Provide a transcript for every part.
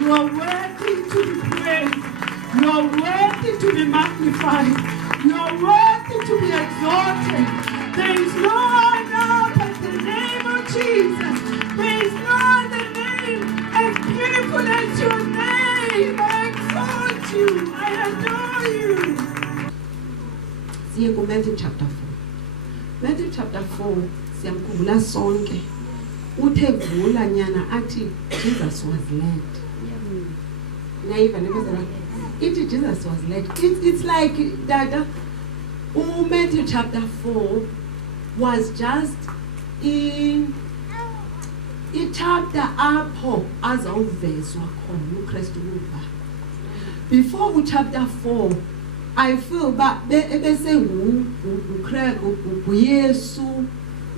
You are worthy to be praised. You are worthy to be magnified. You are worthy to be exalted. There is no other but the name of Jesus. There is no other name as beautiful as your name. I exalt you. I adore you. See, go Matthew chapter 4. Matthew chapter 4, siyamkhumbula sonke. Uthe vula nyana athi Jesus was led. Jesus was led. It's like that. Matthew chapter 4 was just in chapter apho azawuvezwa khona uKristu kuva. Before chapter 4, I feel ba ebese uYesu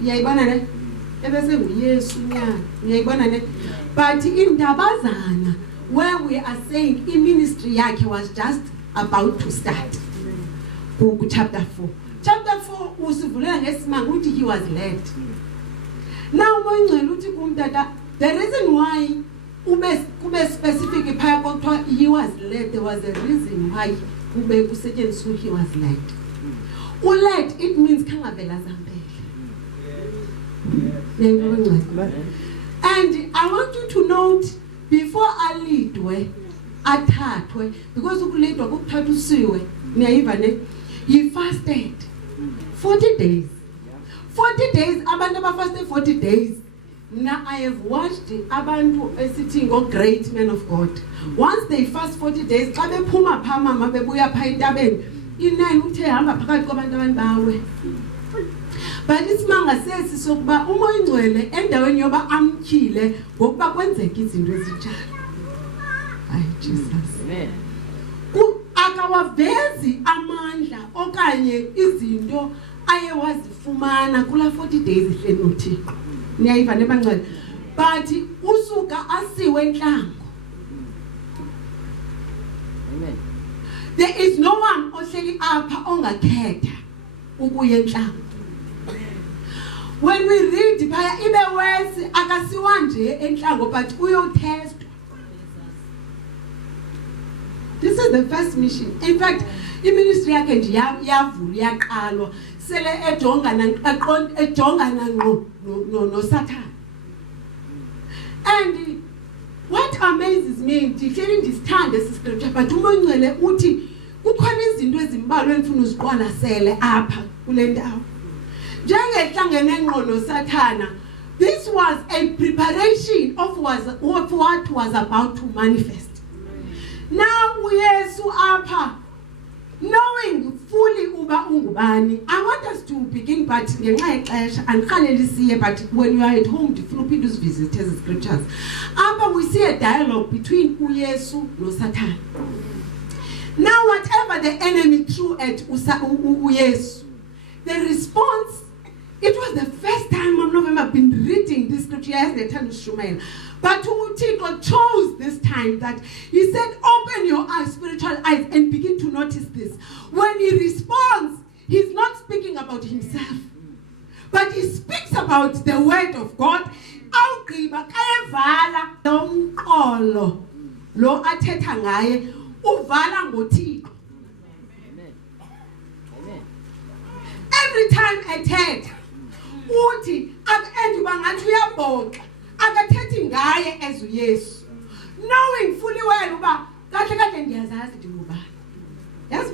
uyayibona ne ebese uYesu uyayibona ne, but in Dabazana where we are saying in ministry yakhe was just about to start. Chapter 4 usivulela ngesimanga uthi he was led. Now moyingcela uthi kumtata the reason why ube specific phaya kodwa he was led, there was a reason why ube kusetshenziswa he was led. Led, it means khangavela zampela. And I want you to note before alidwe athathwe, because ukulidwa kukuthatha usiwe niyayiva ne, he fasted 40 days. 40 days, abantu abafasted 40 days. Now I have watched abantu sitting on great men of God. Once they fast 40 days, xa bephuma pha mama bebuya pha entabeni, inani uthe hamba phakathi kwabantu bawe. But isimanga sesi sokuba umoya ingcwele endaweni yoba amtyhile ngokuba kwenzeka izinto ezinjalo. Ay Jesus. Amen. Akawavezi amandla okanye izinto aye wazifumana kula 40 days ehleli noThixo. Niyayiva nebangcwele. But usuka asiwe enhlango. Amen. There is no one ohleli apha ongakhetha ukuya enhlango. When we read phaya ibe wesi akasiwa nje enhlango but uyotest. This is the first mission. In fact, ministry yakhe nje yavula yaqalwa sele ejongana no Satan. And what amazes me, ndihleli ndisithanda esi scripture, but uMongcwele uthi kukhona izinto ezimbalwa enfuna uziqwalasele apha kule ndawo. Njengehlangene ngqondo Sathana, this was a preparation of what was about to manifest. Now uYesu apha, knowing fully uba ungubani. I want us to begin, but ngenxa yexesha andikhalelisiye, but when you are at home ndifuna uphinde uzivisithe ezi scriptures. Apha we see a dialogue between uYesu no Satan. Now whatever the enemy threw at uYesu, the response, it was the first time I've been reading this scripture as neNtshumayelo. But Umthandazo chose this time that he said, open your eyes, spiritual eyes, and begin to notice this. When he responds, he's not speaking about himself, but he speaks about the word of God. Unqulo lo athetha ngaye uvala ngoThixo. Every time athetha uthi and bangathi uyabhoxa akathethi ngaye as uYesu, knowing fully well uba kahle kahle ndiyazazi ndingubani. Yes,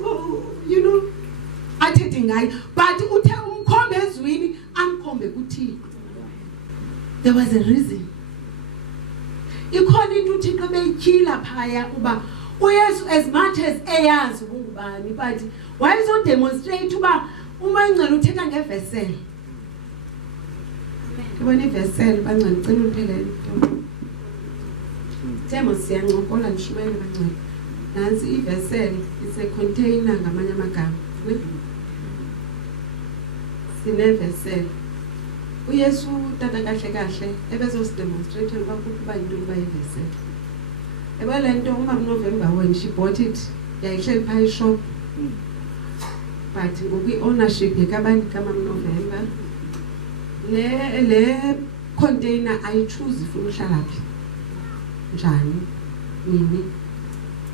you know, athethi ngaye, but uthe umkhombe ezwini amkhombe kuThixo. There was a reason. Ikhona into uThixo beyityhila phaya uba uYesu as much as eyazi ungubani, but why so demonstrate uba uMongcwele uthetha ngevessel. Ibona ivessel bangcwele ngicela uphele. Themo siyancokola nishumele bangcwele. Nansi ivessel is a container ngamanye amagama. Sine vessel. uYesu tata kahle kahle ebezodemonstrate ukuba into uba ivessel. Eba lento uMaMnovember when she bought it yayihleli pha shop. But ngoku ownership yekabani kaMaMnovember le container I choose ifuna uhlala phi njani nini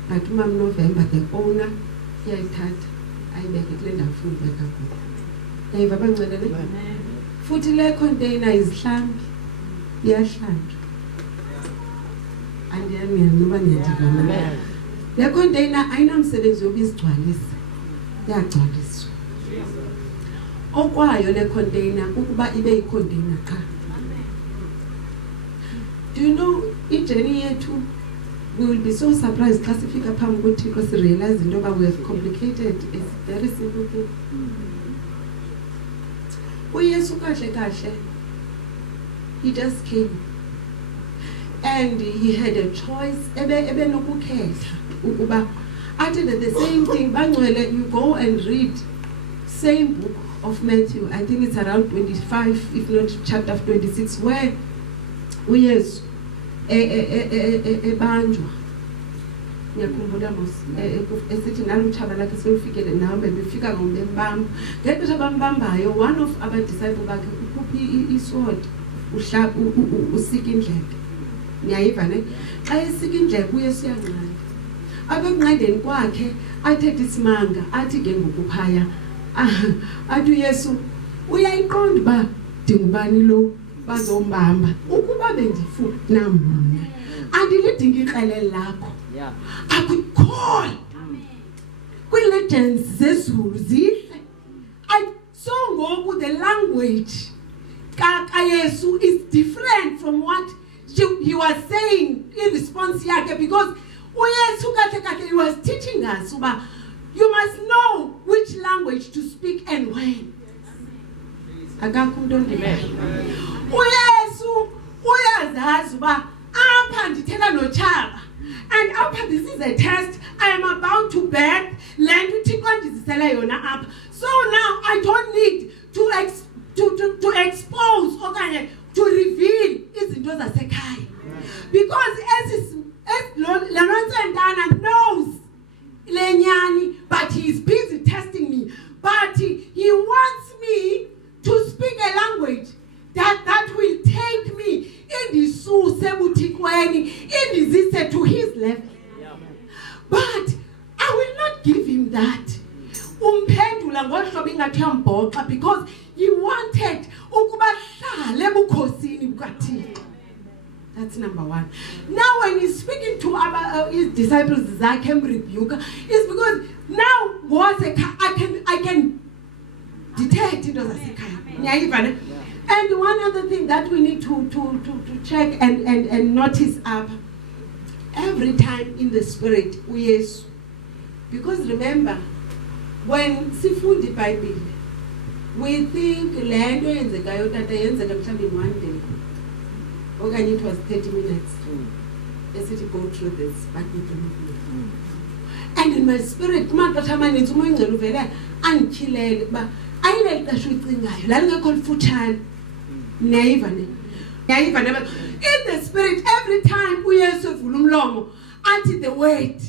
but umam November the owner iyayithatha ayibeke kule ndawo ufuna ubeka kuyo yayiva abancwelele futhi le container izihlambi iyahlanjwa andiyani noba niyadibana le container ayinamsebenzi yokuzigcwalisa iyagcwaliswa okwayo le container ukuba ibe yicontainer qha. Do you know ijeni yethu we will be so surprised xa sifika phambi kuThixo si realize into yoba we have complicated a very simple thing. uYesu kahle he just came and he had a choice ebe nokukhetha ukuba athi the same thing bangcwele you go and read same book of Matthew, I think it's around 25 if not chapter 26 where uYesu ebanjwa ngiyakhumbula esithi nalutshaba lakhe selufikele nawe bebefika ngombembamba ngexesha bambambayo one of our disciples bakhe ukhuphi isword usika indlebe niyayiva ne xa esika indlebe uYesu uyanqanda abekunqandeni kwakhe athethe isimanga athi ke ngokuphaya athi uYesu uyayiqonda ba dingubani lo bazombamba ukuba bendifuna namna andilidingi iqelele lakho I could call kwi-legends zezulu zihle so ngoku the language kaYesu is different from what he was saying in response yakhe because uYesu kahle he was teaching us uba you must know which language to speak and when. Akakho umuntu ondileyo uYesu uyazazi uba apha ndithetha notshaba and apha this is a test I am about to birth land uThixo ndizisele yona apha so now I don't need to expose okanye to reveal izinto zasekhaya because Lentando knows lenyani but he is busy testing me but he wants me to speak a language that will take me indisuse ebuthikweni indizise to his level but I will not give him that umphendula ngohlobo ingathi yambhoxa because he wanted ukuba hlale ebukhosini bukaThixo. That's number one. Now when he's speaking to his disciples zakhe rebuke is because now I can detect into zasekhaya. And one other thing that we need to check and notice up every time in the spirit uYesu, because remember when sifunda iBhayibhile we think le nto yenzekayo tata yenzeka mhlawumbi one day okanye it was 30 minutes esithi go through this but we don't know. And in my spirit kumaxesha amaninzi umoya ingcwele uvele andityhilele uba ayile xesha uyicingayo lalingekho lifutshane. Naiva. In the spirit, every time uYesu evula umlomo, until the word,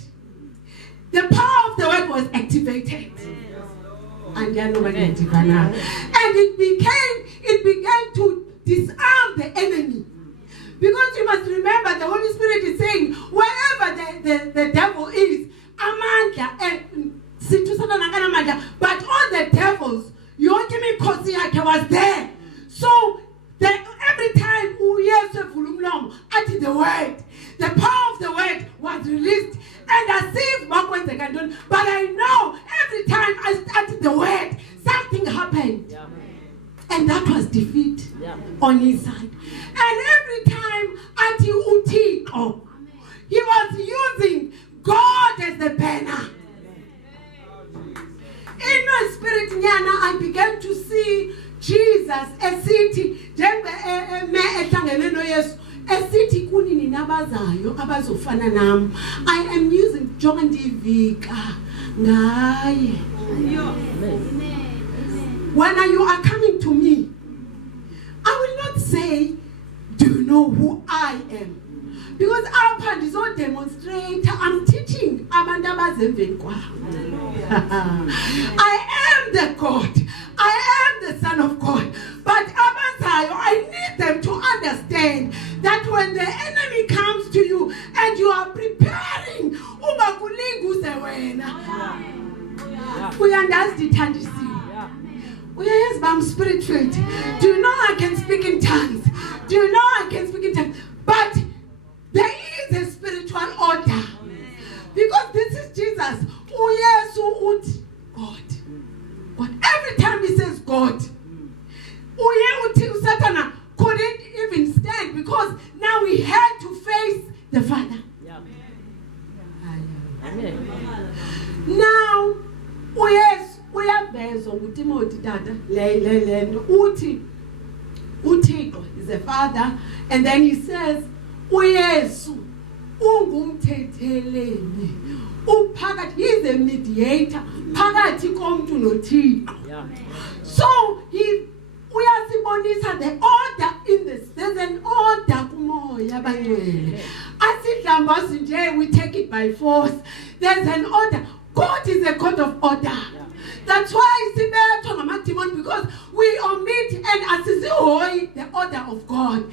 the power of the word was activated. And it began to disarm the enemy. Because you must remember the Holy Spirit is saying, wherever the devil is, but all the devils, was there. So every time the word, the power of the word was released, and as if but I know every time I started the word, something happened. Yeah. And that was defeat on his side. And every time Uthixo, he was using God as the banner. In my spirit, Nyana, I began to see Jesus, a city, a city kunini nabazayo abazofana nam. I am using John Divika. When you are coming to me, I will not say, do you know who I am? Because our part is not demonstrate. I'm teaching. I am the God. I am the Son of God. But I need them to understand that when the enemy comes to you and you are preparing uba kulinga uze wena. Uyandazi ndithandisiwe. Uyayazi uba I'm spirit-filled. Do you know I can speak in tongues? Do you know I can speak in tongues? But there is a spiritual order. Because this is Jesus. Uyesu uthi God. God. Every time he says God, Satan couldn't even stand because now he had to face the Father. Now, uyavezwa nguTimothy tata lento uthi uThixo is a father, and then he says uYesu ungumthetheleli uphakathi, he is a mediator phakathi komuntu noThixo. So he uyasibonisa the order in this. There's an order kumoya bangcwele. Asidlambazi nje we take it by force. There's an order. God is a God of order. That's why sibethwa ngamademon, because we omit and asizihoyi the order of God.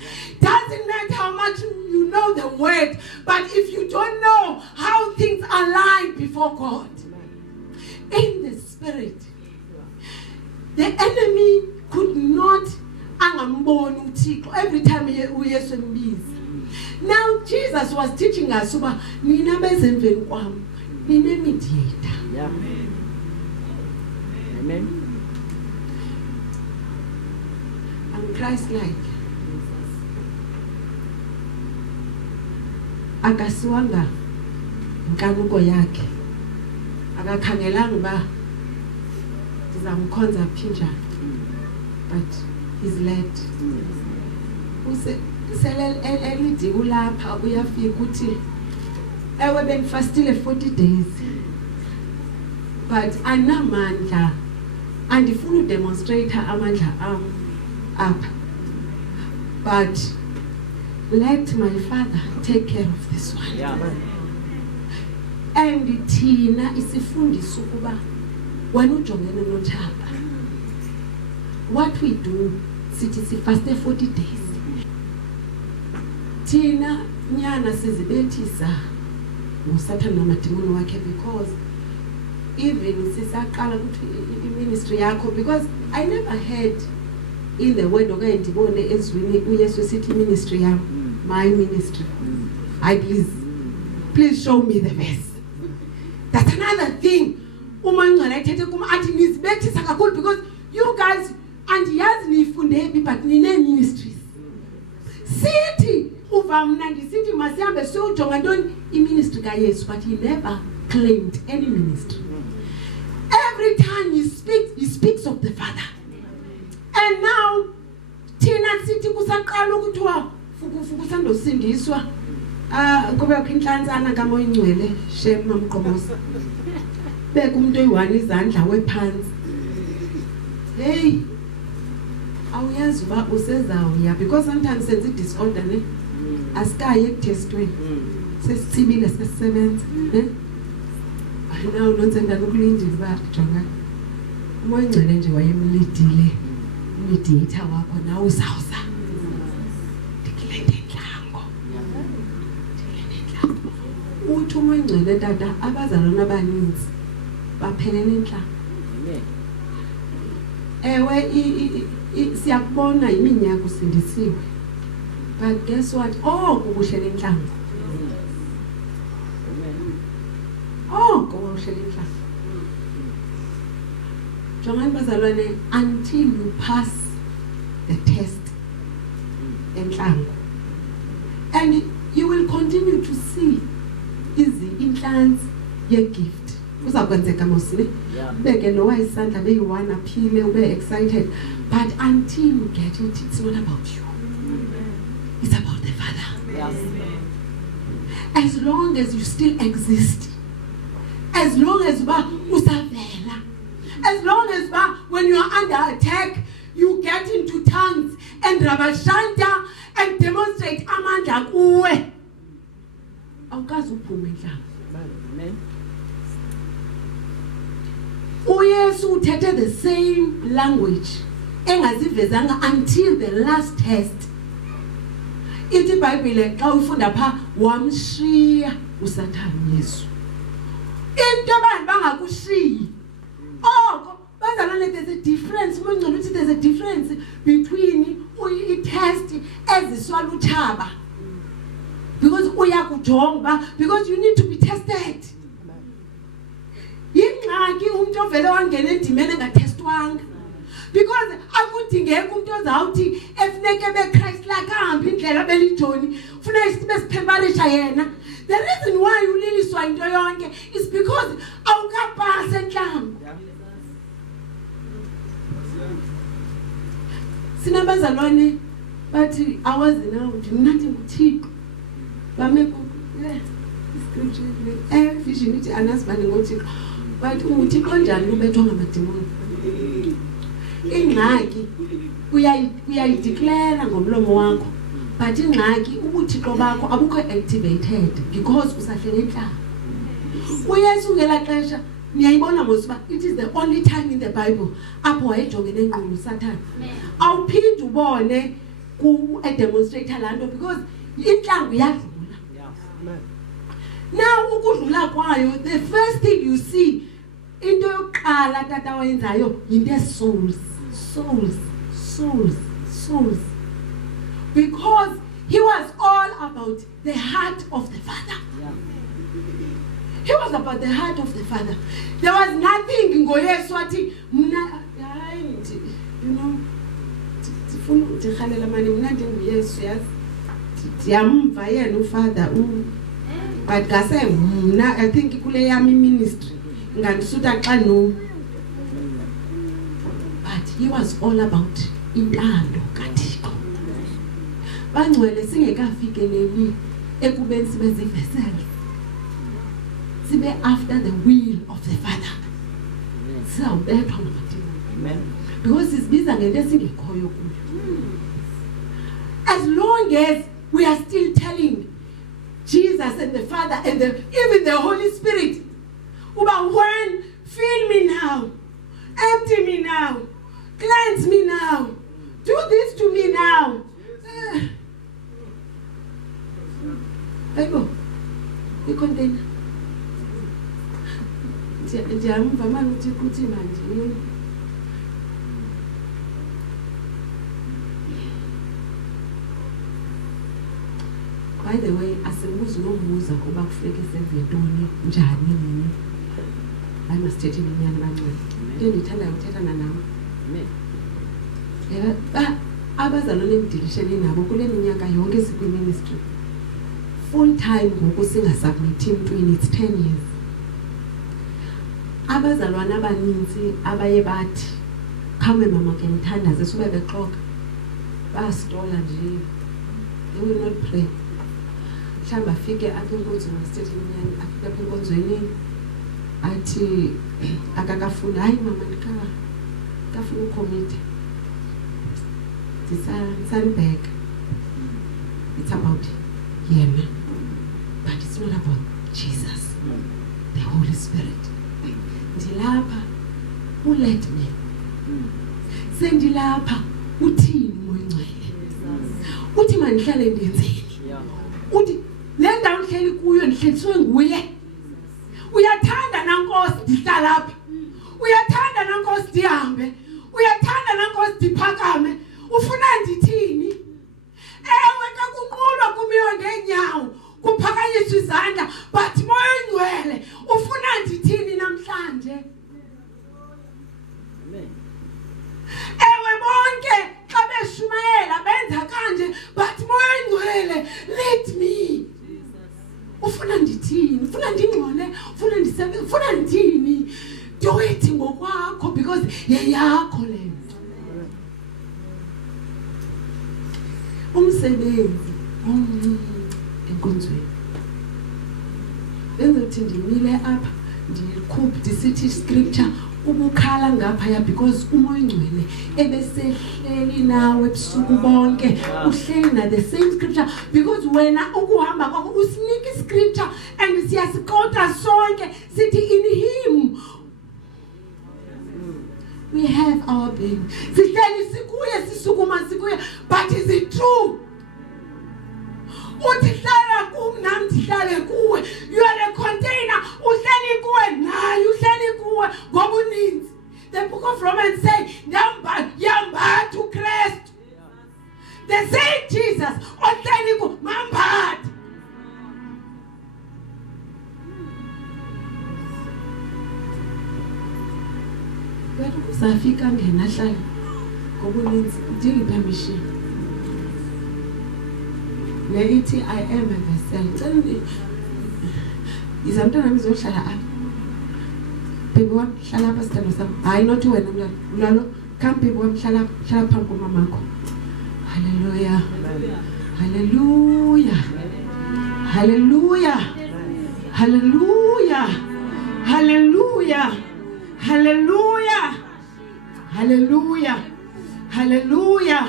Doesn't matter how much you know the word, but if you don't know how things align before God in the spirit, the enemy could not angamboni uThixo every time uYesu embiza. Now Jesus was teaching us uba nina bezemveni kwami nine mediator. Amen. I'm Christ-like. Akasiwanga inkanuko yakhe. Akakhangelanga uba ndizamkhonza phinjani. But he's led. Elidi ulapha uyafika uthi ewe benifastile 40 days. But anamandla andifuna udemonstrate amandla up. But let my Father take care of this one. And thina isifundisa ukuba wena ujongene noThaba. What we do, sithi faste 40 days. Thina nyana sizibethisa nguSathane namademoni wakhe, because even sisaqala ukuthi iministry yakho, because I never heard in the word okanye ndibone ezwini uYesu sithi ministry yami, my ministry. Please show me the verse. That's another thing. Umangcwele ethethe kuma athi nizibethisa kakhulu, because you guys and yazi nifunde but nine ministries. Sithi uva mna ndisithi masihambe siyojonga ntoni iministry kaYesu, but he never claimed any ministry. Every time he speaks of the Father. And now thina sithi kusaqala ukuthiwa fuku sandosindiswa kube inhlanzana kamoyingcwele shema mqomosa beka umuntu oyi1 izandla wephansi. Hey, awuyazi uba usezawuya, because sometimes senze disorder ne asikaye ekutestweni sesithibile sesisebenza now nonsendana ukulindile uba jonga umoyingcwele nje wayemlidile mediator wakho nawe uzawuza ndikulende ndlango uthi umoyingcwele tata abazalwana abaninzi baphelele ndlango. Ewe siyakubona iminyaka usindisiwe, but guess what? Kubuhlele inhlango. Kubuhlele inhlango. Jongani bazalwane, until you pass the test enhlango, and you will continue to see inhlanzi ye-gift. Uzakwenzeka mosini beke lo wayisandla beyi1 aphile ube excited, but until you get it, it's not about you. It's about the Father. As long as you still exist, as long as usavela, as long as when you are under attack you get into tongues and rabashanta and demonstrate amandla kuwe, awukazi uphume endlanga. Amen. uYesu uthethe the same language engazivezanga until the last test. Ithi iBhayibhile xa ufunda pha wamshiya usathane Yesu into abantu bangakushiyi oko bazalwane there's a difference uMngcwele uthi there's a difference between i-test eziswala uthaba because uyakujonga because you need to be tested ingxaki umuntu ovele wangena endimeni engatestwanga because akudingeka umuntu ozawuthi efuneke beChrist like ahambe indlela belijoni ufuna isibe siphembarisha yena. The reason why uliliswa into yonke is because awukapasa enhlamba. Sinabazalwane bathi awazi nawo ndinathi nguThixo bame ku scripture vision ithi anasibani ngoThixo but uThixo njani ubethwa ngamadimoni. Ingxaki uyayideclare ngomlomo wakho but ingxaki ubuthixo bakho abukho activated because usahlele enhlamba. uYesu ngela xesha niyayibona mosiba it is the only time in the Bible apho wayejongene enqulu Satan. Awuphindi ubone ku a demonstrator lanto because inhlangu yadlula. Now ukudlula kwayo the first thing you see into yokuqala tata wayenzayo yinte souls because he was all about the heart of the Father. He was about the heart of the Father. There was nothing ngoYesu wathi mna you know sifuna ukukhalela manje mna ndinguYesu yazi ndiyamva yena uFather but gase mna I think kule yami ministry ngandisuta xa no but he was all about intando KaThixo. Bangcwele singekafikeleli ekubeni sibe zivessels sibe after the will of the Father. Sawubethwa ngamadimoni. Amen. Because isibiza ngento esingekhoyo kuyo. As long as we are still telling Jesus and the Father and even the Holy Spirit, when fill me now, empty me now, cleanse me now, do this to me now. Bible, you contain. Ndiyamva manje uthi kuthi manje by the way asibuzi nomuza kuba kufuneka senze ntoni njani nini. I must tell you inyani bangcwele into ndithanda ukuthetha nawe. Amen. Abazalwane engidilishene nabo kule minyaka yonke sikwi-ministry full time ngoku singasubmithi emntwini it's 10 years. Abazalwane abaninzi abaye bathi khawume mama ke ngithandaze sube bexoka bastola nje they will not pray. Mhlawumbe afike apha enkonzweni masithethe inyani afike apha enkonzweni athi akakafuna hayi mama kafuna ucommit back. It's about yena but it's not about Jesus, the Holy Spirit. Ndilapha ulet me sendilapha uthini moyingcwele uthi manihlale ndenzeni uthi le ndawo ndihleli kuyo ndihleliswe nguye. Uyathanda nankosi ndihlala lapha, uyathanda nankosi ndihambe, uyathanda nankosi ndiphakame, ufuna ndithini? Ewe kakunqulwa kumiwe ngeenyawo kuphakanyiswa izandla but moyingcwele ufuna ndithini namhlanje? Amen. Ewe bonke xa beshumayela benza kanje but moyingcwele lead me. Ufuna ndithini? Ufuna ndingcole? Ufuna ndisebenze? Ufuna ndithini? Do it ngokwakho because yeyakho le nto. Umsebenzi omncinci enkonzweni. Benzothi ndimile apha ndikhuphe disithi scripture ubukhala ngaphaya because umoyingcwele ebesehleli nawe ebusuku bonke uhleli na the same scripture because wena ukuhamba kwakho usinika iscripture and siyasiqotha sonke sithi in him we have our being. Sihleli sikuye sisukuma sikuye but is it true? Uthi hlala kum nami ndihlale kuwe. Bathi kusafika ngena hlala ngobuninzi udinga permission. Lethi I am a vessel. Cela izamntwana mizohlala apha. Baby wami hlala apha sithando sami. Hayi not wena mlalo. Come baby wami hlala phambi komamakho. Hallelujah. Hallelujah. Hallelujah. Hallelujah. Hallelujah. Hallelujah. Hallelujah. Hallelujah.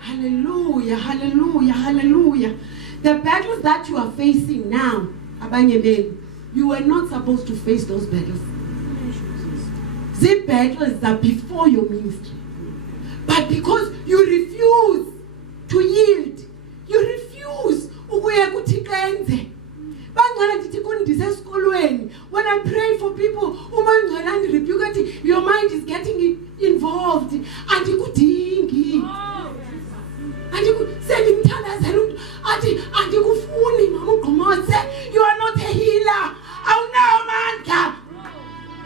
Hallelujah. Hallelujah. Hallelujah. The battles that you are facing now, abanye benu, you were not supposed to face those battles. The battles are before your ministry. But because you refuse to yield, you refuse ukuya kuThixo enze. Bangcwele ndithi kundise esikolweni. When I pray for people, uma ngcwele and rebuke it, your mind is getting involved. Andikudingi. Sendimthandazela andikufuni mama uGqomothe. You are not a healer. Awunawo amandla.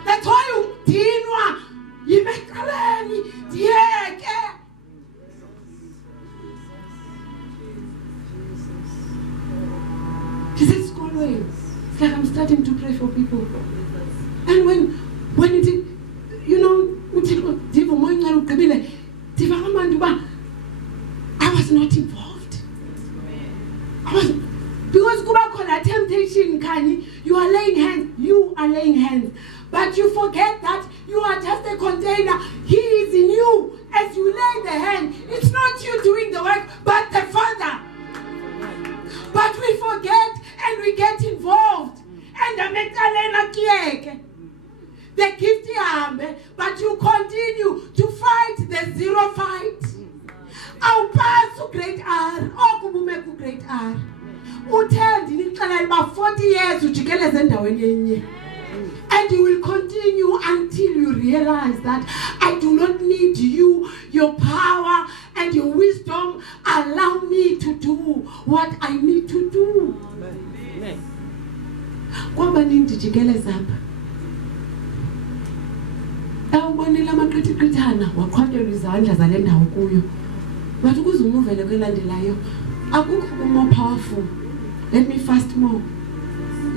That's why udinwa yimecaleni diyeke. This is schoolway. It's like I'm starting to pray for people. And when it, you know, I was not involved. Because kuba temptation, you are laying hands. But you forget that you are just a container. He is in you. As you lay the hand, it's not you doing the work, but the Father. But we forget and we get involved. And the gift but you continue to fight the zero fight. I'll pass to great R. Oh, great R. About 40 years and you will continue until you realize that I do not need you, your power and your wisdom. Allow me to do what I need to do. Kwaba nindijikeleza apha. Awubonile amaqithiqithana waqhwatyelwa izandla zale ndawo kuyo. Wathi ukuze umuvele kwelandelayo akukho more powerful. Let me fast more.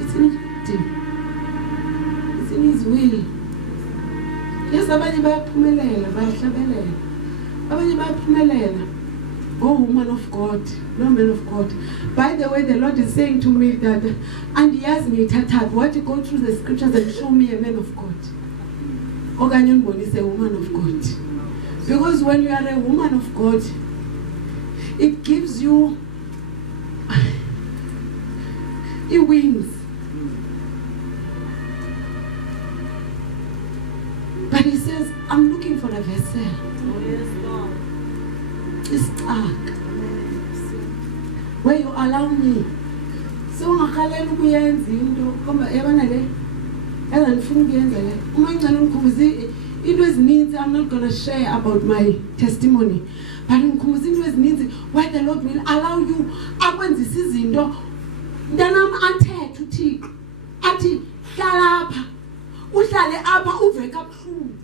It's in his will. Yes, abanye bayaphumelela, bayahlabelela. Abanye bayaphumelela. Oh, woman of God, no man of God. By the way, the Lord is saying to me that, and he asked me, Tatat, what to go through the scriptures and show me a man of God. Oganyon is a woman of God. Because when you are a woman of God, it gives you wings. But he says, I'm looking for a vessel. It's dark. Where you allow me. So ngakhalela ukuyenza into komba yabona le ezanifuna ukuyenza le uma ngicela ngikhubuze into ezininzi. I'm not going to share about my testimony, but ngikhubuze into ezininzi where the Lord will allow you akwenzisa izinto ntanam athethe uThixo athi hlala apha uhlale apha uve kabuhlungu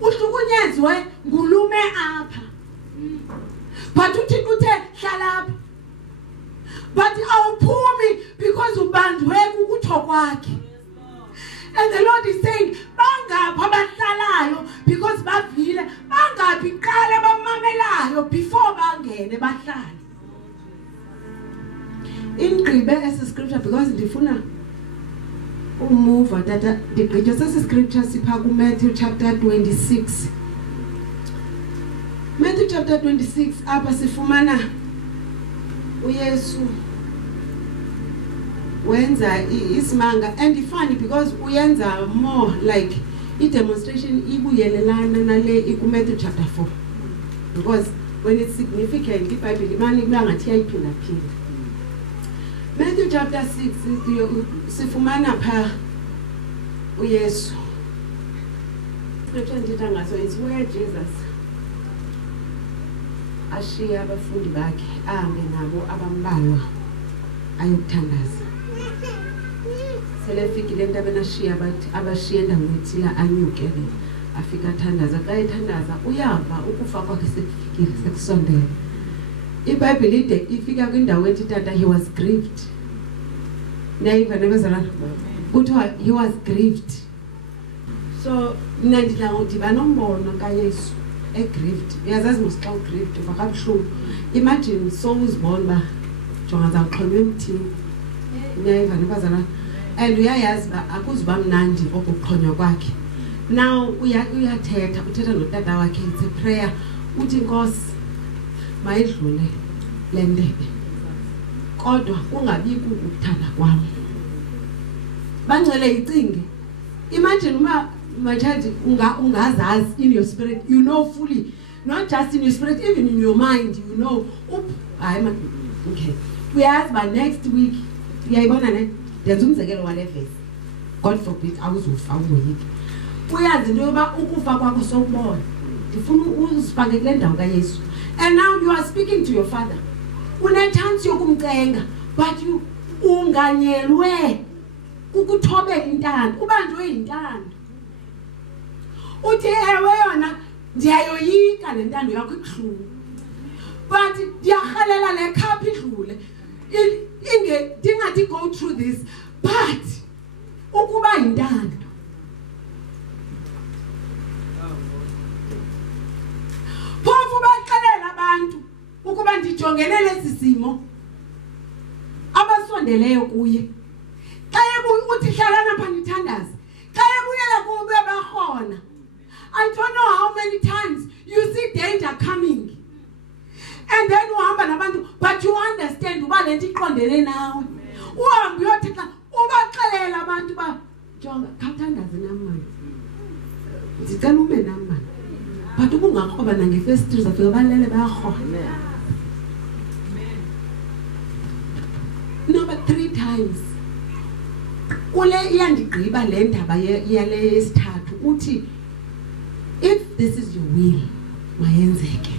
uhlukunyezwe ngulume apha. But uThixo uthe hlala apha. But awuphumi because ubandwe ukutho kwakhe. And the Lord is saying, bangapha abahlalayo because bavile, bangaphi qale bamamelayo before bangene bahlale. Ingqibe esi scripture because ndifuna umuva tata ndigqithe sesi scripture sipha ku Matthew chapter 26. Matthew chapter 26 apha sifumana uYesu wenza isimanga, and funny because uyenza more like a demonstration ibuyelelana nale iku Matthew chapter 4, because when it's significant iBhayibheli imani kuyangathi ayiphinda phinda. Matthew chapter 6 sifumana pha uYesu. Scripture ndithetha ngaso is where Jesus ashiya abafundi bakhe ahambe nabo abambalwa ayokuthandaza. Selefikile entabeni ashiya abashiya endaweni ethile anyukele afika athandaza xa ethandaza uyava ukufa kwakhe sekufikile sekusondele. iBhayibhile ide ifika kwindawo ethi tata he was grieved. Nayiva nebezalana kuthiwa he was grieved. So mina ndidla ngodiba nombono kaYesu grieved. Uyazazi mos xa grieved uva kabuhlungu. Imagine sowuzibona uba jonga zawuxhonywa emthini. Nayiva nebezalana and uyayazi uba akuzuba mnandi okuxhonywa kwakhe. Now uyathetha uthetha notata wakhe, it's a prayer, uthi Nkosi mayidlule le ndebe kodwa kungabikho ukuthanda kwami. Bangcwele icinge. Imagine uma my child ungazazi in your spirit, you know fully, not just in your spirit, even in your mind, you know okay uyazi ba next week uyayibona ne ndenza umzekelo wale vesi, God forbid awuzufa ungoyiki. Uyazi into yoba ukufa kwakho sokubona. Ndifuna uzifake kule ndawo kaYesu. And now you are speaking to your father. Une chance yokumcenga, but you unganyelwe ukuthobela intando, ubanjwe intando. Uthi ewe yona ndiyayoyika le ntando yakho ibuhlungu. But ndiyarhalela le cup idlule. Dingathi go through this, but ukuba intando. Phofu baxelela abantu ukuba ndijongene lesi simo abasondeleyo kuye. Xa uthi hlalana pha nithandaze. Xa ebuyela kuwe bahona. I don't know how many times you see danger coming. And then uhamba nabantu, but you understand uba lento iqondene nawe. Uhambe uyothi xa ubaxelela abantu ba jonga khathandaze namanje. Ndicela ume namanje. But ubungakhoba nangefirst uzafika balele bayakhola. No, but 3 times. Kule iyandigqiba le ndaba yale yesithathu uthi if this is your will mayenzeke.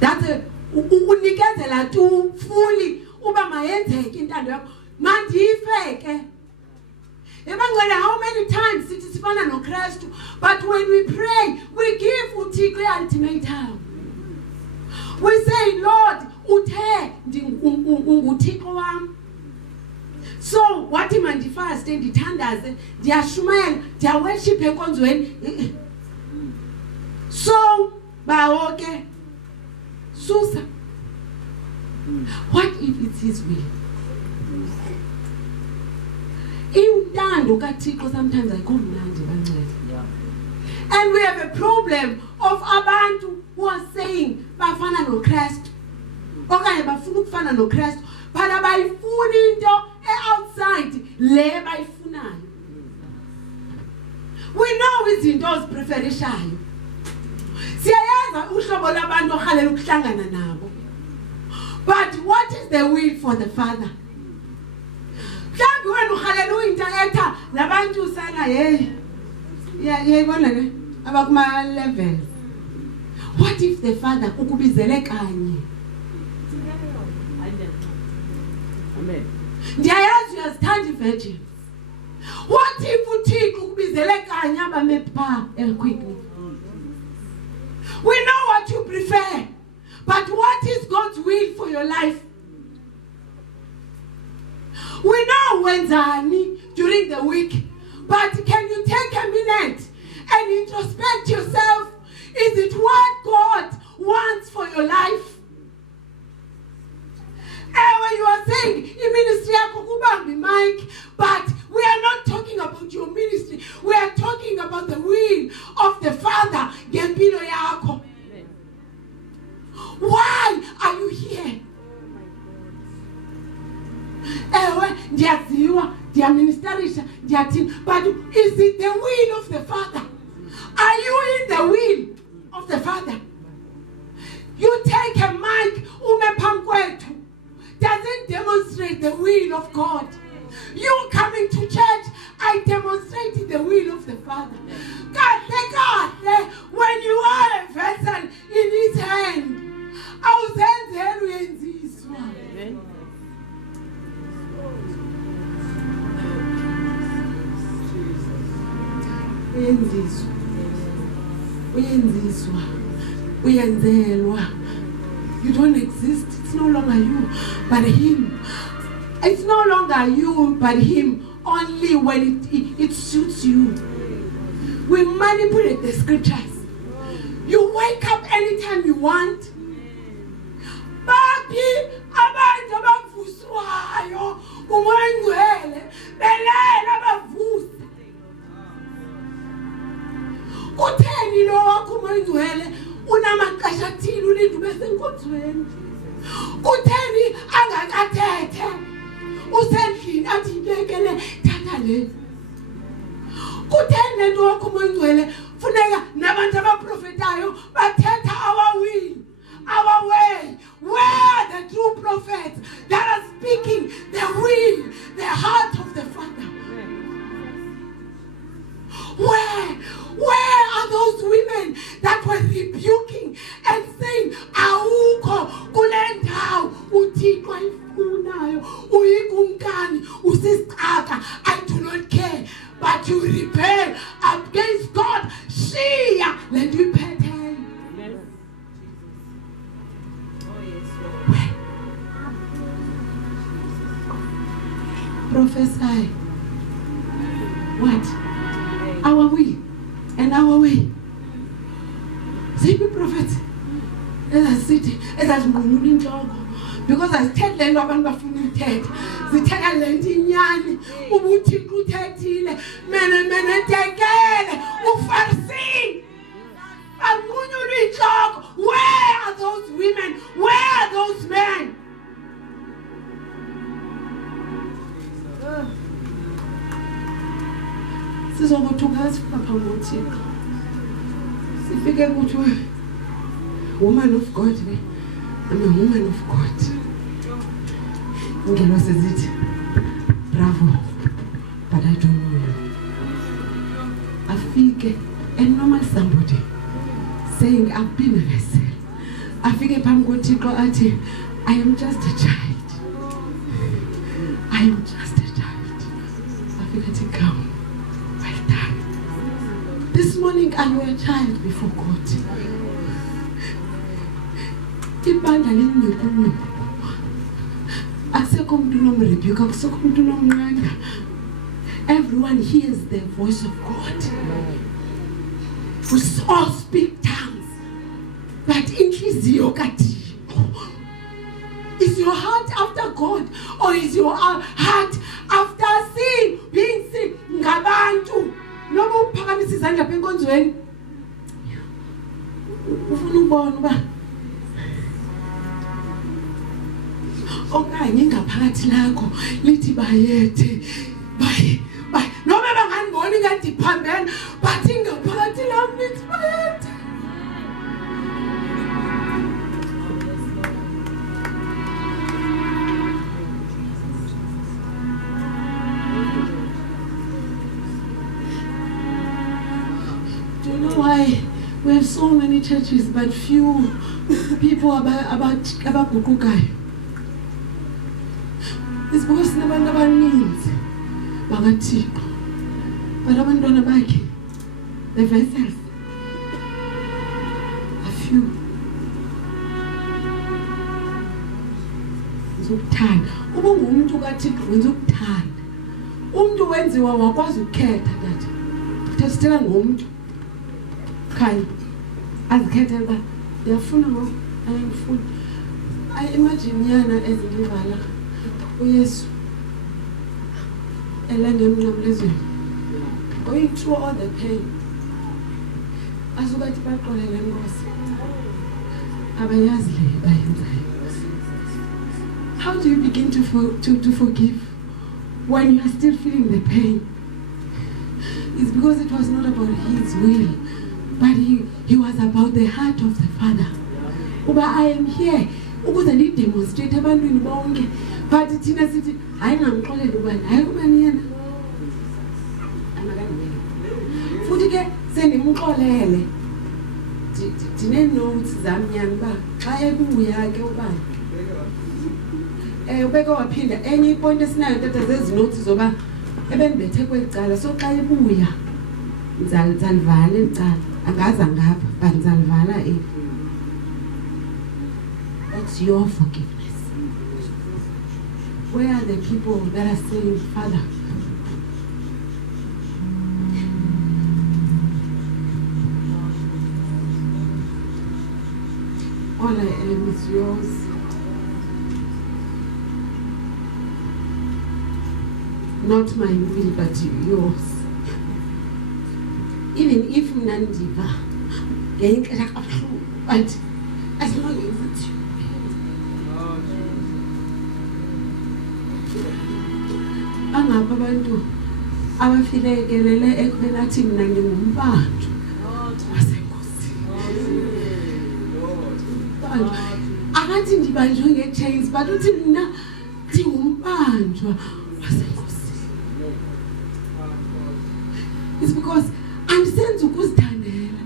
That's unikezela tu fully uba mayenzeke intando yakho mandiyifeke. Ebangcwele how many times sithi sifana noKristu, but when we pray we give uThixo ultimatum. We say Lord uthe nguThixo wami. So what mandifast ndithandaze ndiyashumayela ndiyaworship enkonzweni. So bawoke susa. What if it's his will? Intando kaThixo sometimes ayikho mnandi bangcwele. And we have a problem of abantu who are saying bafana noKristu okanye bafuna ukufana noKristu but abayifuni into outside le bayifunayo. We know izinto ozipreferishayo. Siyayaza uhlobo labantu ohalela ukuhlangana nabo. But what is the will for the Father? Mhlawumbe wena uhalela uyinto etha nabantu sana yayibona ne abakuma levels. What if the Father ukubizele kanye? Amen. Ndiyayazi uyazithanda virgins. What if uThixo ukubizele kanye abame pha quickly? We know what you prefer, but what is God's will for your life? We know wenzani during the week, but can you take a minute and introspect yourself? Is it what God wants for your life? When you are saying in ministry mic, but we are not talking about your ministry. We are talking about the will of the Father. Why are you here? But is it the will of the Father? Are you in the will of the Father? You take a mic, doesn't demonstrate the will of God. You coming to church, I demonstrated the will of the Father. God, when you are a vessel in His hand, uyenziswa, uyenzelwa. You don't exist. It's no longer you, but him. It's no longer you, but him. Only when it suits you. We manipulate the scriptures. You wake up anytime you want. Babi abantu abavuswayo umoyingcwele belela abavusi. Kutheni lo wakho umoyingcwele unamaxesha athile ulinda ube senkonzweni? Kutheni angakathethe usendlini athi ibekele thatha le? Kutheni lento wakho umoyingcwele funeka nabantu abaprofetayo bathetha our will, our way? Where are the true prophets that are speaking the will, the heart of the Father? Where are those women that were rebuking and saying, awukho kule ndawo uThixo ayifunayo, uyikumkani, usisixaka, I do not care, but you rebel against God. Shia, let me pay. Prophesy. What? Our will and our way. Say be prophet. As I sit, as I in job, because I tell them about my phone ted. The tell lending yan, ubuti kutetile, men take ufarsi. I'm going to reach out. Where are those women? Where are those men? Sizokuthuka sipha ngoThixo. Sifike kuthi woman of God, I'm a woman of God. Unqulo says it. Bravo, but I don't know you. Afike a normal somebody saying I've been a vessel. Afike phambi koThixo athi I am just a child. I am just a child. Afike athi come. This morning, are you a child before God? Ibandla lingekho. Akusekho umuntu nomrebuke, akusekho umuntu nomnqanda. Everyone hears the voice of God. We all speak tongues, but inhliziyo kaThixo. Is your heart after God, or is your heart after sin, being seen ngabantu? Noba uphakamisa izandla apha enkonzweni ufuna ubona uba okanye ngaphakathi lakho lithi bayethe baye noba bangangiboni ngathi phambene bathi ngaphakathi lami lithi bayethe. Why we have so many churches but few people about gugukai? It's because nabantu abaninzi bakaThixo but abantwana bakhe, the vessels, a few. Uzokuthanda uba ngumuntu kaThixo wenza ukuthanda. Umuntu wenziwa wakwazi ukukhetha that uthethela ngomuntu khaya azikhethe ba yafuna ngo ayifuna. I imagine yana ezilivala uYesu elande emnqamlezweni going through all the pain asukathi baqolele Nkosi abayazi le bayenzayo. How do you begin to forgive when you are still feeling the pain? It's because it was not about his will, but he was about the heart of the Father. Uba I am here ukuze ni demonstrate abantwini bonke, but thina sithi hayi ngamxolele ubani, hayi ubani yena futhi ke sendimxolele dine notes zamnyama ba xa ebuya ke ubani ubeke waphinda enye ipoint esinayo tata zezi notes zoba ebendibethe kwecala so xa ebuya ndzalivale icala Angaza ngapha banzalvala it's your forgiveness. Where are the people that are saying, Father, all I am is yours. Not my will, but yours. Even if Nandiva, but as long as it's you. Angapha abantu abafilekelele ekubeni athi mina ngingumbantu wasenkosini. Akathi ndibanjwe nge-chains, but uthi mina ndingumbanjwa wasenkosini. It's because andisenza ukuzithandela.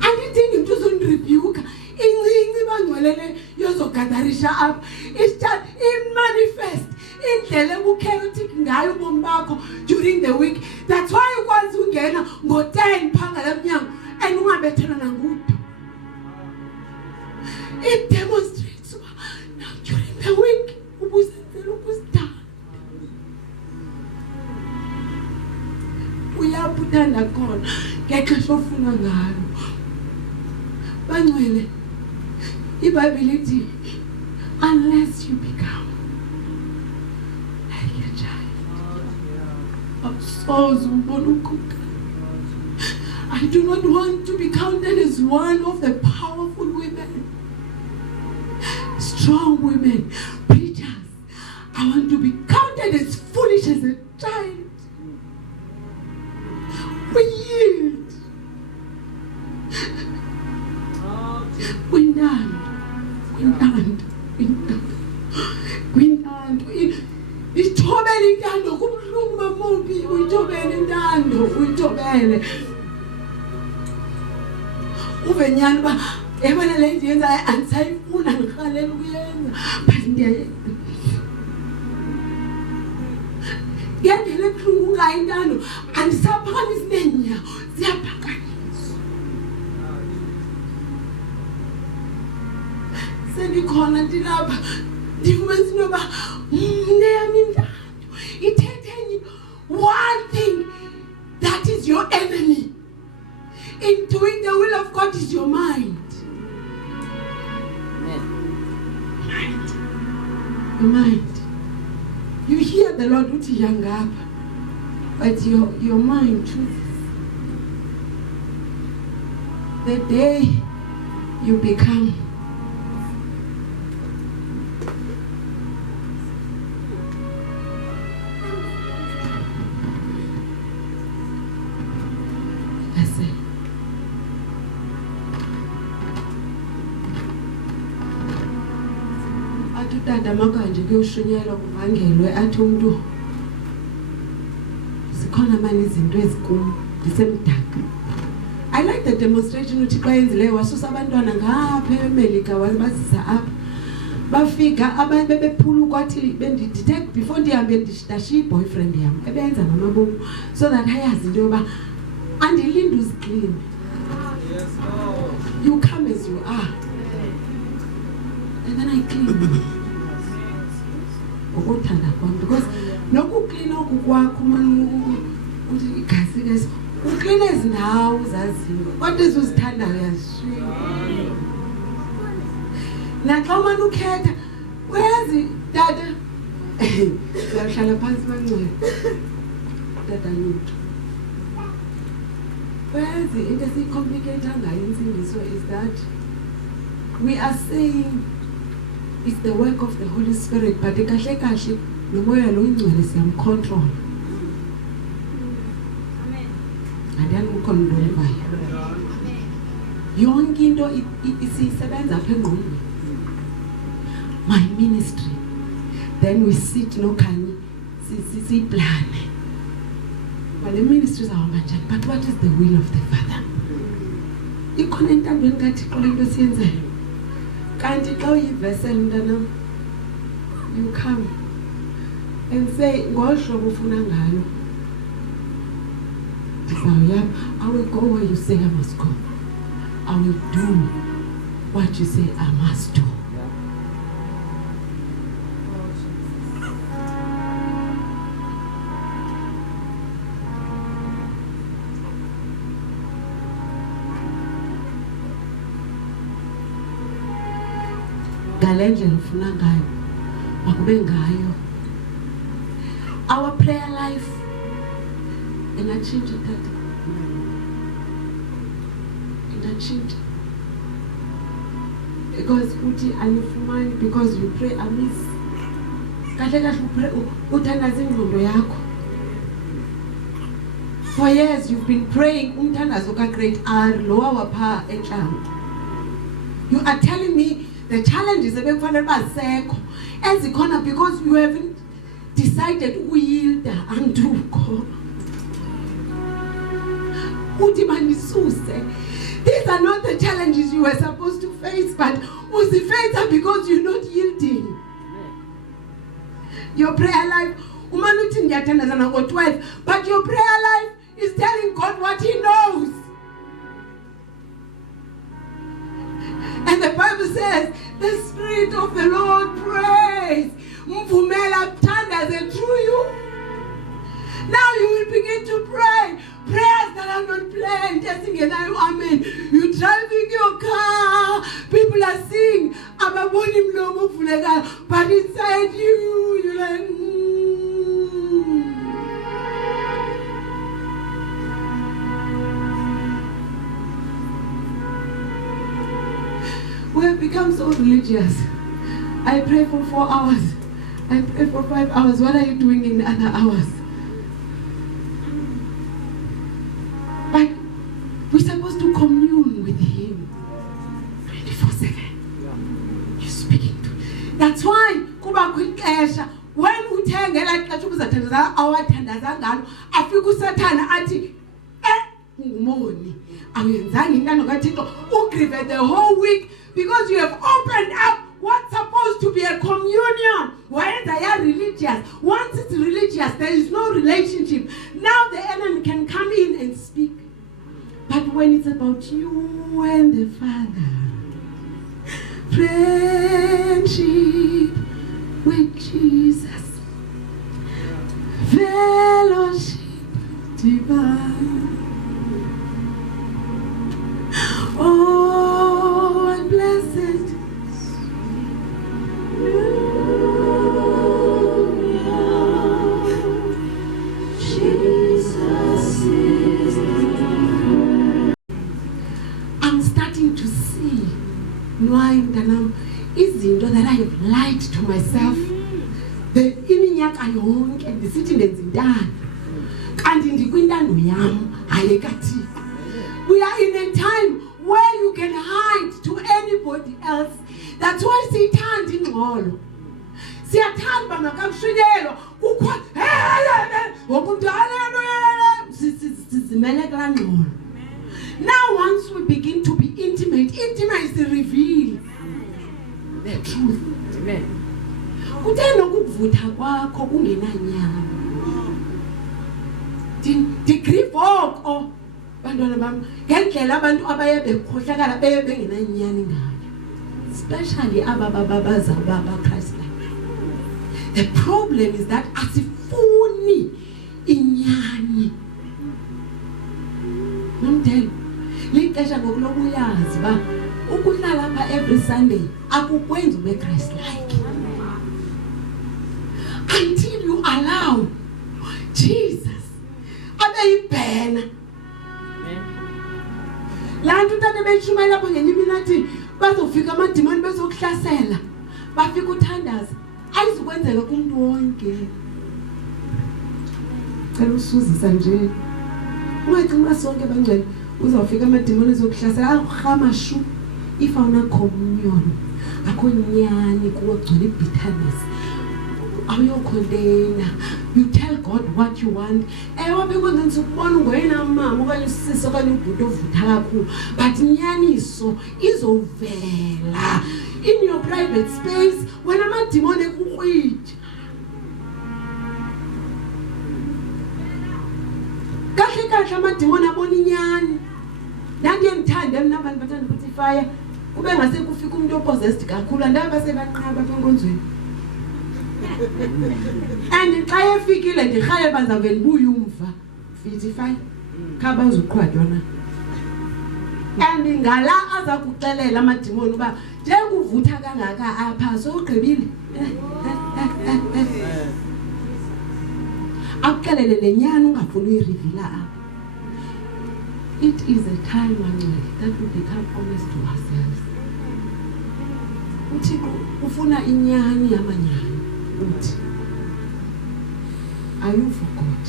Andidingi into uzondirebuka. Incinci bangcwelele yozogadarisha apha. It's just manifest. Indlela ebuchaotic ngayo ubomi bakho during the week. That's why ukwazi ungena ngo-10 phangala emnyango and ungabethelwa nangudo. It demonstrates now during the week ubusenzela ukuzithanda. Uyabuthanda khona ngexesha ofuna ngalo. Bangcwele iBhayibhile ithi unless you become I do not want to be counted as one of the powerful women, strong women, preachers. I want to be counted as foolish as a child. We yield. Uyithobele intando kubuhlungu mamubi, uyithobele intando, uyithobele. Uvenyana ba yabona le nto yenza angisayifuna ngikhalela ukuyenza, but ndiyayenza. Ngiyangena ebuhlungu ngayo intando, andisaphakamisi neenyawo, ziyaphakanyiswa. Sendikhona ndilapha ndifumanisa into yoba neyam intando ithethe one thing that is your enemy. In doing the will of God is your mind. Mind. Your mind. You hear the Lord uthi yangapha, but your mind chooses. The day you become utata makanje kuyoshunyelwa kuvangelwe athi umuntu zikhona manje izinto ezikum ndisemdaka. I like the demonstration uthi xa yenzileyo wasusa abantwana ngapha eMelika wabazisa apha bafika abantu bebephula kwathi bendidetect before ndihambe ndishiya boyfriend yam ebenza ngamabomu so that ayazi into yoba andilindi uziclean. You come as you are and then I clean you. Ukuthanda kwami because nokuklina okukwakho manje uthi igazi ke uklina izindawo zaziyo kodwa ezizithandayo yazishiya. Naxa manje ukhetha uyazi dada siyahlala phansi bangcwele dada nyuthu. Uyazi into esicomplicate ngayo insindiso is that we are saying it's the work of the Holy Spirit, but kahle kahle nomoya lo ingcwele siyamcontrol. Amen. Andiyani ukhondolevayo. Yonke into isisebenza apha engqondweni. My ministry. Then we sit no kanye siplane. Well, the ministry is our mansion, but what is the will of the Father? Ikhona entambeni kaThixo le nto siyenzayo. Kanti xa uyivesela mntana, you come and say ngohlobo ufuna ngalo I will go where you say I must go. I will do what you say I must do. Our prayer life and I change it that. And I change it. Because uti anifumani because you pray amiss. Kahle pray uthandaza ingqondo yakho. For years you've been praying umthandazo ka-grade R lower wapha eNtshamba. You are telling me the challenges ebekufanele basekho ezikhona because you haven't decided uyilda anduko. Uti manisuse. These are not the challenges you were supposed to face, but uzifeza because you're not yielding. Your prayer life, umanuthi ngiyathandaza ngo 12, but your prayer life is telling God what He knows. And the Bible says, the Spirit of the Lord prays. Mvumela thandaze through you. Now you will begin to pray. Prayers that are not planned. Amen. You're driving your car. People are singing. But inside you, you're like, We have become so religious. I pray for 4 hours. I pray for 5 hours. What are you doing in the other hours? But we're supposed to commune with Him 24/7. You're speaking to. That's why kuba kwixesha when uthengela xesha ubuzathandaza awathandaza ngalo afika uSathana athi ngumoni awuyenzanga intando kaThixo ugrieve the whole week because you have opened up what's supposed to be a communion. Why they are religious? Once it's religious, there is no relationship. Now the enemy can come in and speak. But when it's about you and the Father, friendship with Jesus, fellowship divine. Oh, and blessed Jesus is the. I'm starting to see izinto that I have lied to myself. The iminyaka yonke ndisithi ndenzintana kanti ndikwintando yam hayi kaThixo. We are in a time where you can hide to anybody else. That's why siyithanda ingxolo. Siyathanda makamshinyelo kukho sizimele kulaa ngxolo. Now once we begin to be intimacy reveals the truth. Amen. Kuthena ukuvutha kwakho kungenanyama. Digrieve oko bantwana bam ngendlela abantu abaye bekhohlakala beye bengenanyani ngayo. Especially abababaza baba Christ like. The problem is that asifuni inyani. Nomthetho lixesha ngokulokuyazi ba ukuhlala lapha every Sunday akukwenzi ube Christ like. Until you allow Jesus abeyibhena. Lantu tane beNtshumayelo lapha ngelimi lathi bazofika amadimoni bezokuhlasela bafika uthandaza ayizukwenzeka kumuntu wonke. Cela usuzisa nje ungacinga sonke bangcwele uzawufika amadimoni ezokuhlasela akuhamashu if awuna communion akho nyani kuwo gcwele bitterness. You tell God what you want. Because but nyaniso izovela in your private space when I'm demonic kahle amehla amadimoni abona inyani. Ndandiyemthanda mina abantu bathanda ukuthi fire kube ngase kufika umuntu oppossessed kakhulu andaba sebanqaba apha enkonzweni. And xa efikile ndirhalela bazavela buya umva fithi fire khaba uzuqhwadwa na. And ngala aza kuxelela amadimoni uba njenguvutha kangaka apha sowugqibile. Akuxelele lenyani ungafuni uyirivila apha. It is a time that we become honest to ourselves. Uthixo ufuna inyani yamanyani. Uthi are you forgot?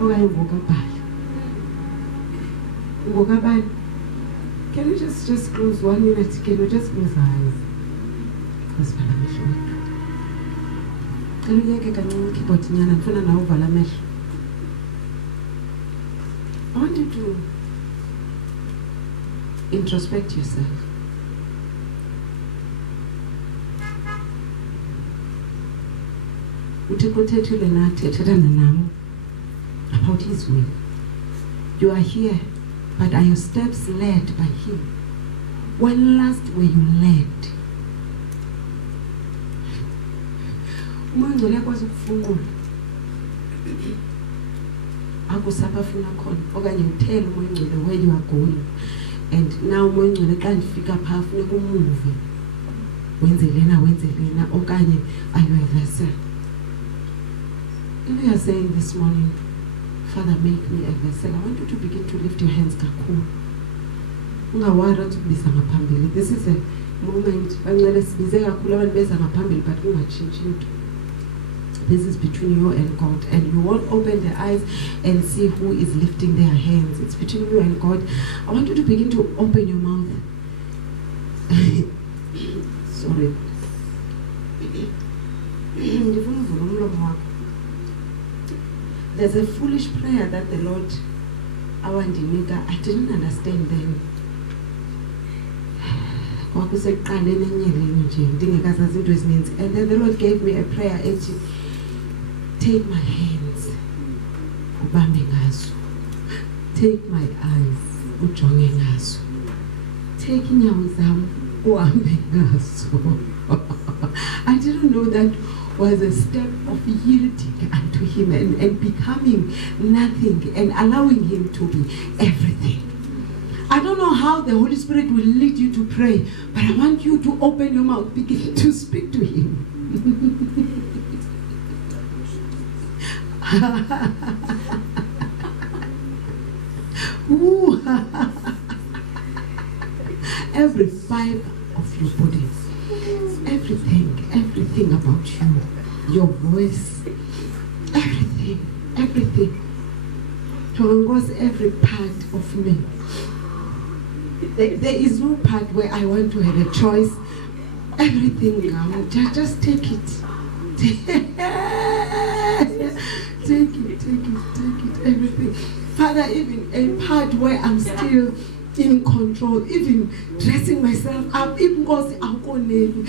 Okanye ngokabani? Can you just close 1 minute? Can you just close our eyes? I want you to introspect yourself. About His will. You are here, but are your steps led by Him? When last were you led? Umangcwele akwazi ukufungula akusapha funa khona okanye uthele umangcwele where you are going, and now umangcwele xa ndifika phaa funeka umuve wenze lena okanye are you a vessel? If you are saying this morning, Father, make me a vessel, I want you to begin to lift your hands kakhulu. Ungawara ukubiza ngaphambili. This is a moment bangcwele sibize kakhulu abantu beza ngaphambili but ungatshintshi into. This is between you and God, and you won't open the eyes and see who is lifting their hands. It's between you and God. I want you to begin to open your mouth. Sorry. There's a foolish prayer that the Lord, I didn't understand then. And then the Lord gave me a prayer. Take my hands, take my eyes, take I didn't know that was a step of yielding unto Him and becoming nothing and allowing Him to be everything. I don't know how the Holy Spirit will lead you to pray, but I want you to open your mouth, begin to speak to Him. Every fiber of your body, everything about you, your voice, everything. To engross every part of me. There is no part where I want to have a choice. Everything, just take it. Take it, everything. Father, even a part where I'm still in control, even dressing myself up, even because I'm going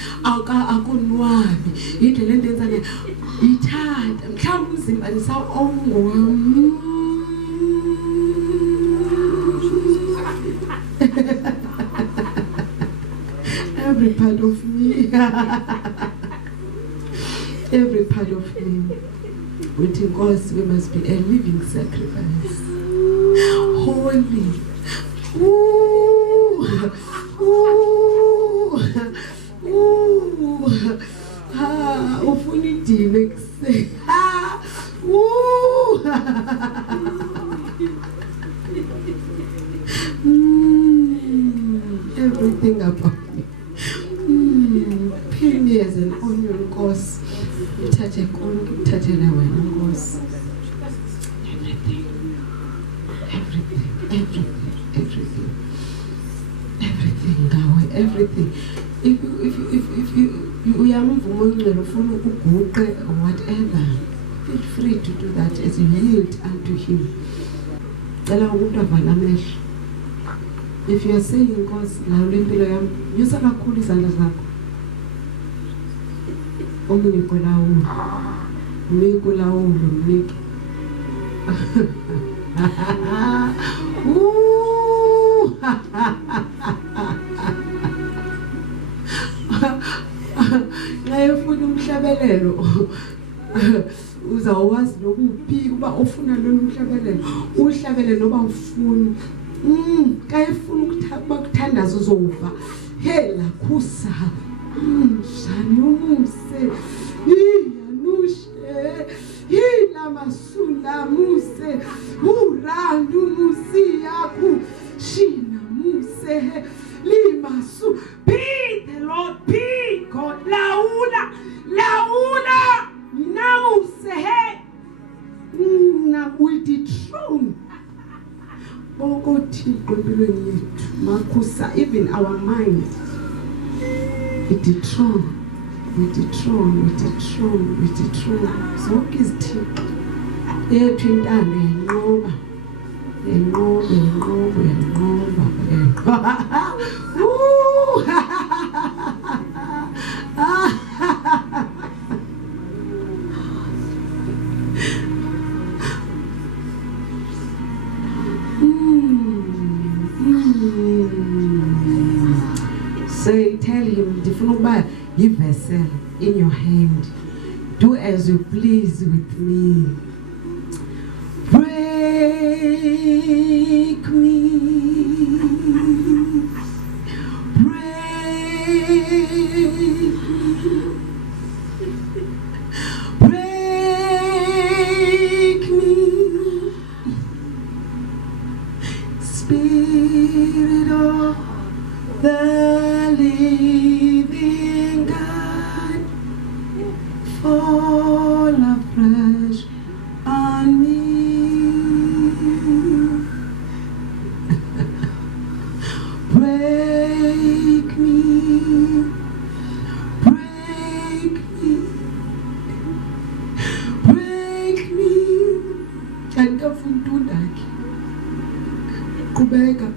every part of me, every part of me. With God, we must be a living sacrifice, holy. Everything about me. Peel me as an onion course. Touch a con, touch a course. Everything, everything. If you are moving or whatever, feel free to do that as you yield unto Him. If you are saying, because you said a cool is under mnike ulawulo, mnike. Nxa ufuna umhlabelelo uzawazi nokuphi uba ufuna lona umhlabelelo, uhlabele noba ufuna. Xa efuna ukuthandaza uzowuva. Hela khusa. Njani umuse. Yanushe. Hila masula muse. Urandu musi yakhu. Shina muse. Limasu. Be the Lord, be God. Laula. Laula. Namuse. Na we dethrone. Boko Thixo empilweni yethu. Makhusa, even our mind. We dethrone. Zonke izithixo yethu intando yenqoba. Say, tell him, ndifuna ukuba yi-vessel in your hand. Do as you please with me. Break me. Spirit of the living God, fall afresh on me. Break me.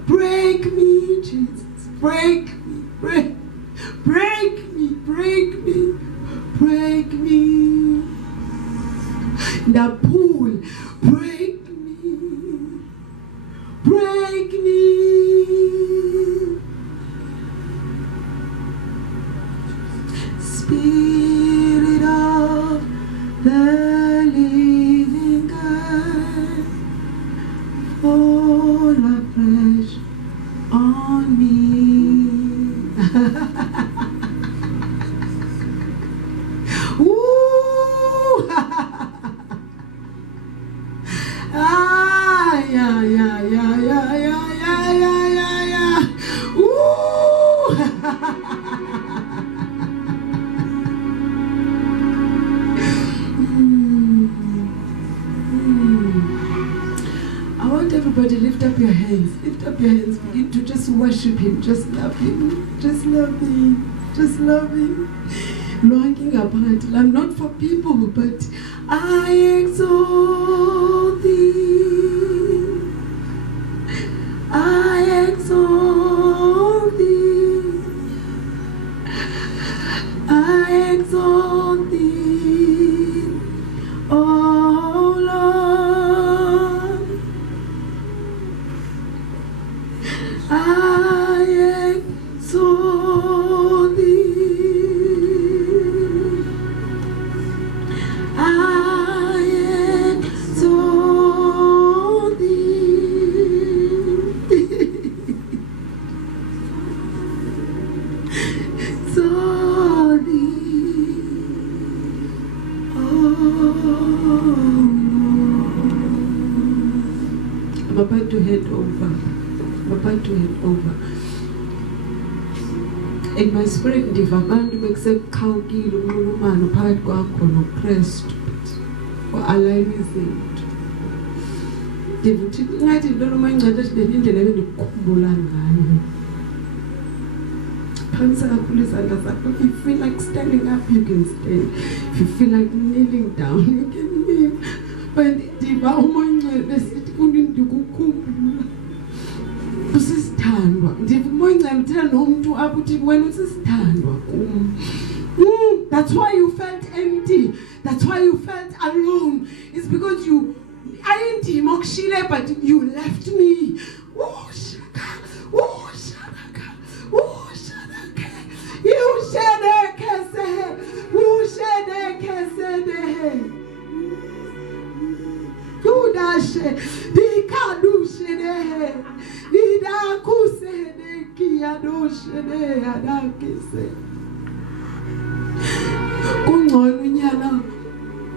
Break me, Jesus. Break me. The pool. Break me. Spirit of the living God, fall afresh on me. I want everybody lift up your hands. Begin to just worship him. Just love him. Longing apart. I'm not for people, but I exalt thee. I exalt thee. I exalt thee. Oh Lord. I exalt thee. I'm about to head over. In my spirit, ndiva abantu bekusekhawukile umnxulumano phakathi kwakho noKristu for align izinto. Ndiva uThixo ngathi lolu mancathi ethi indlela ebendikukhumbula ngayo. Phansi kakhulu izandla zakho. If you feel like standing up, you can stand. If you feel like kneeling down, you can kneel. But ndiva uMoncele esithi ndikukhumbula. Usisithandwa. Ndiva uMoncele uthetha nomuntu apho uthi wena usisithandwa kum. That's why you felt empty. That's why you felt alone. It's because you ain't mokushile, but you left me. Oh, shaka. Oh, shaka. Oh, shaka. You shedeke se. You shedeke se de. You dashe. Di kadu shede. Di da kuse de kiyado shede adakise. Kungcono unyana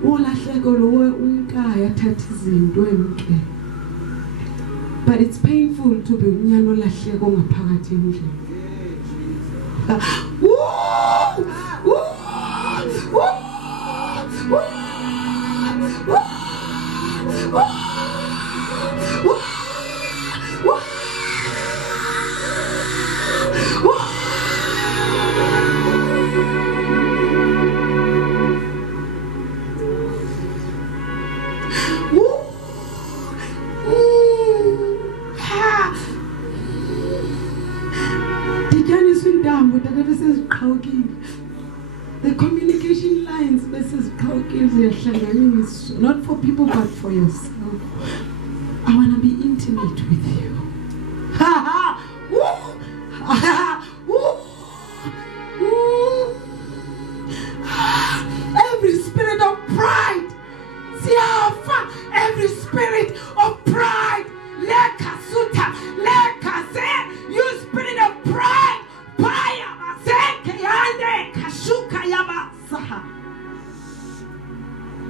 ulahleko lowe umkaya thatha izinto emke. But it's painful to be unyana olahleko ngaphakathi endlini. The communication lines, not for people but for yourself. I want to be intimate with you. Every spirit of pride, every spirit of pride, you spirit of pride,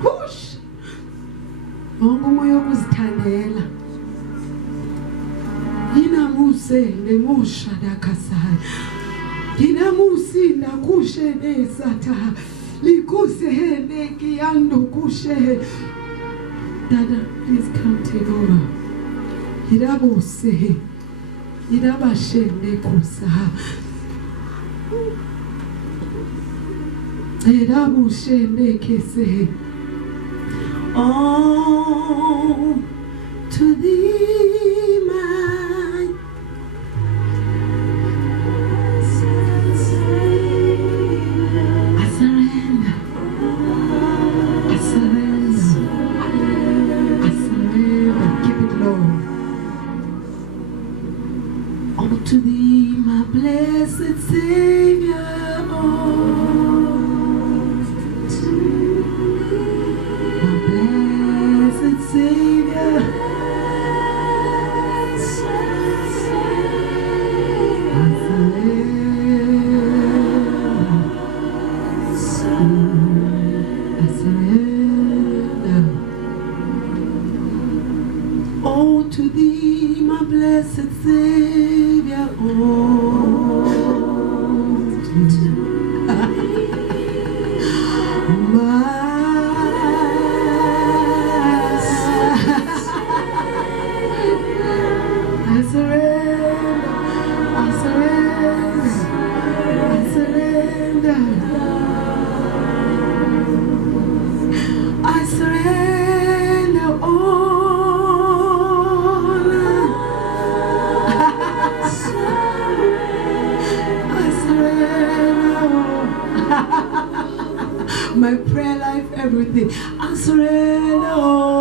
push. Moyo kuzithandela. Yina muse nemusha dakasai. Yina musi nakushe nesata. Likuse hene kiyando kushe. Dada, please come take over. Yirabuse. Yirabashe nekusa. Yirabushe nekese. Oh, to thee, my I surrender. I surrender. I surrender. Keep it low. Oh, to thee, my blessed Savior. Oh. Savior, I surrender. Oh, to thee, my blessed Savior. Oh, to thee. My prayer life, everything. I surrender all.